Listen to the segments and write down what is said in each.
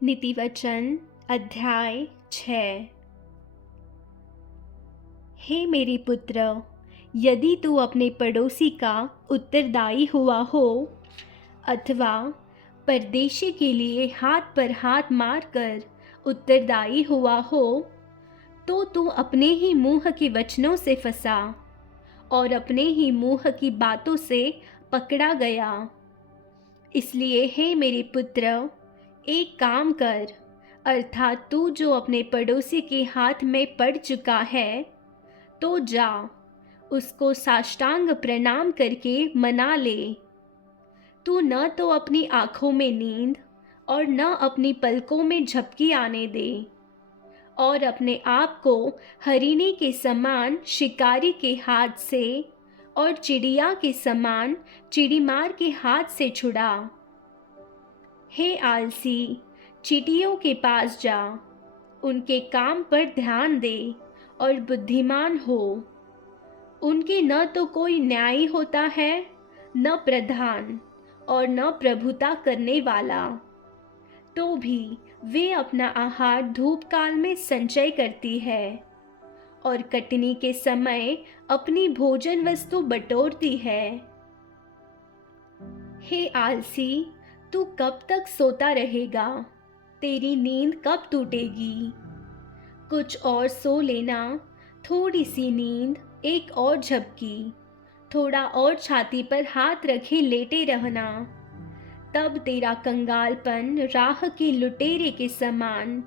नीतिवचन अध्याय 6। हे मेरे पुत्र, यदि तू अपने पड़ोसी का उत्तरदायी हुआ हो अथवा परदेशी के लिए हाथ पर हाथ मारकर उत्तरदायी हुआ हो, तो तू अपने ही मुंह के वचनों से फंसा और अपने ही मुंह की बातों से पकड़ा गया। इसलिए हे मेरे पुत्र, एक काम कर, अर्थात तू जो अपने पड़ोसी के हाथ में पड़ चुका है, तो जा उसको साष्टांग प्रणाम करके मना ले। तू न तो अपनी आँखों में नींद और न अपनी पलकों में झपकी आने दे, और अपने आप को हरिणी के समान शिकारी के हाथ से और चिड़िया के समान चिड़ीमार के हाथ से छुड़ा। हे आलसी, चींटियों के पास जा, उनके काम पर ध्यान दे और बुद्धिमान हो। उनके न तो कोई न्यायी होता है, न प्रधान और न प्रभुता करने वाला, तो भी वे अपना आहार धूप काल में संचय करती है और कटनी के समय अपनी भोजन वस्तु बटोरती है। हे आलसी, तू कब तक सोता रहेगा? तेरी नींद कब टूटेगी? कुछ और सो लेना, थोड़ी सी नींद, एक और झपकी, थोड़ा और छाती पर हाथ रखे लेटे रहना। तब तेरा कंगालपन राह के लुटेरे के समान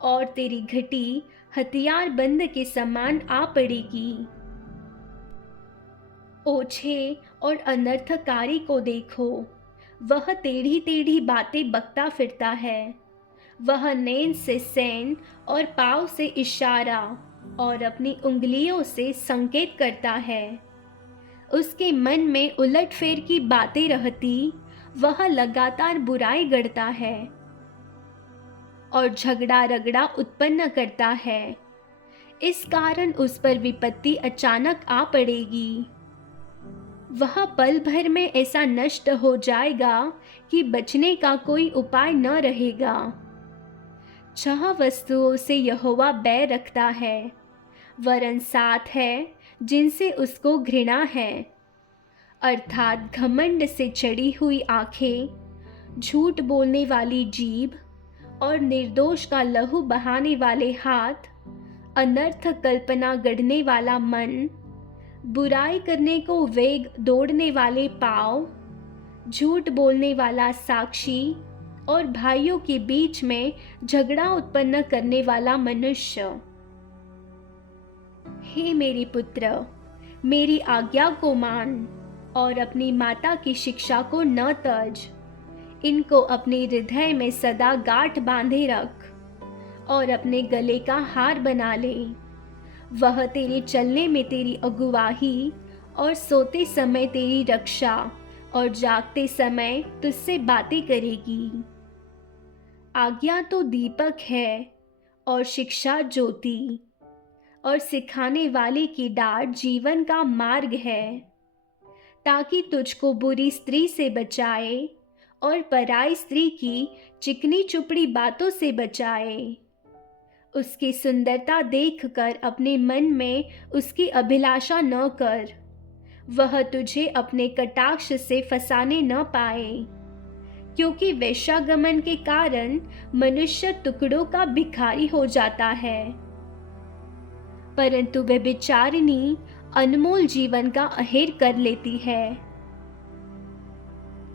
और तेरी घटी हथियारबंद के समान आ पड़ेगी। ओछे और अनर्थकारी को देखो, वह टेढ़ी टेढ़ी बातें बकता फिरता है। वह नैन से सैन और पाँव से इशारा और अपनी उंगलियों से संकेत करता है। उसके मन में उलटफेर की बातें रहती, वह लगातार बुराई गढ़ता है और झगड़ा रगड़ा उत्पन्न करता है। इस कारण उस पर विपत्ति अचानक आ पड़ेगी। वह पल भर में ऐसा नष्ट हो जाएगा कि बचने का कोई उपाय न रहेगा। 6 वस्तुओं से यहोवा बैर रखता है, वरन 7 है जिनसे उसको घृणा है, अर्थात घमंड से चढ़ी हुई आंखें, झूठ बोलने वाली जीभ और निर्दोष का लहू बहाने वाले हाथ, अनर्थ कल्पना गढ़ने वाला मन, बुराई करने को वेग दौड़ने वाले पाँव, झूठ बोलने वाला साक्षी और भाइयों के बीच में झगड़ा उत्पन्न करने वाला मनुष्य। हे मेरे पुत्र, मेरी आज्ञा को मान और अपनी माता की शिक्षा को न तज। इनको अपने हृदय में सदा गांठ बांधे रख और अपने गले का हार बना ले। वह तेरे चलने में तेरी अगुवाही और सोते समय तेरी रक्षा और जागते समय तुझसे बातें करेगी। आज्ञा तो दीपक है और शिक्षा ज्योति, और सिखाने वाले की डांट जीवन का मार्ग है, ताकि तुझको बुरी स्त्री से बचाए और पराई स्त्री की चिकनी चुपड़ी बातों से बचाए। उसकी सुंदरता देखकर अपने मन में उसकी अभिलाषा न कर, वह तुझे अपने कटाक्ष से फंसाने न पाए, क्योंकि वेश्यागमन के कारण मनुष्य टुकड़ों का भिखारी हो जाता है, परंतु व्यभिचारिणी अनमोल जीवन का अहेर कर लेती है।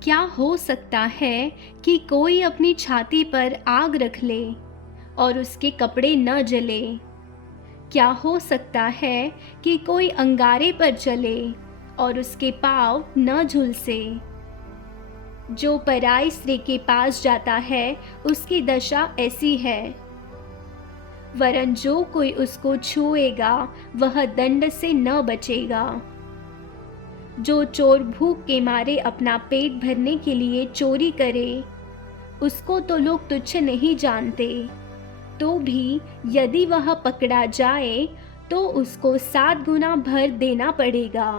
क्या हो सकता है कि कोई अपनी छाती पर आग रख ले और उसके कपड़े न जले? क्या हो सकता है कि कोई अंगारे पर चले और उसके पाँव न झुलसे? जो पराई स्त्री के पास जाता है, उसकी दशा ऐसी है, वरन जो कोई उसको छुएगा वह दंड से न बचेगा। जो चोर भूख के मारे अपना पेट भरने के लिए चोरी करे, उसको तो लोग तुच्छ नहीं जानते, तो भी यदि वह पकड़ा जाए तो उसको 7 गुना भर देना पड़ेगा,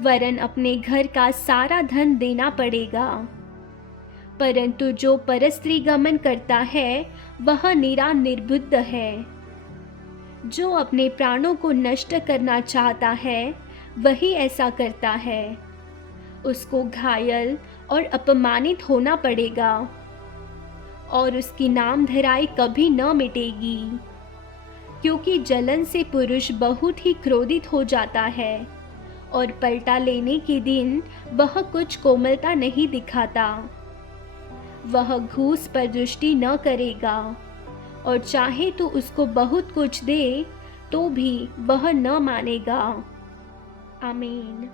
वरन अपने घर का सारा धन देना पड़ेगा। परंतु जो परस्त्री गमन करता है वह निरा निर्बुद्ध है। जो अपने प्राणों को नष्ट करना चाहता है वही ऐसा करता है। उसको घायल और अपमानित होना पड़ेगा और उसकी नामधराई कभी न मिटेगी, क्योंकि जलन से पुरुष बहुत ही क्रोधित हो जाता है और पलटा लेने के दिन वह कुछ कोमलता नहीं दिखाता। वह घूस पर दृष्टि न करेगा और चाहे तो उसको बहुत कुछ दे तो भी वह न मानेगा। आमीन।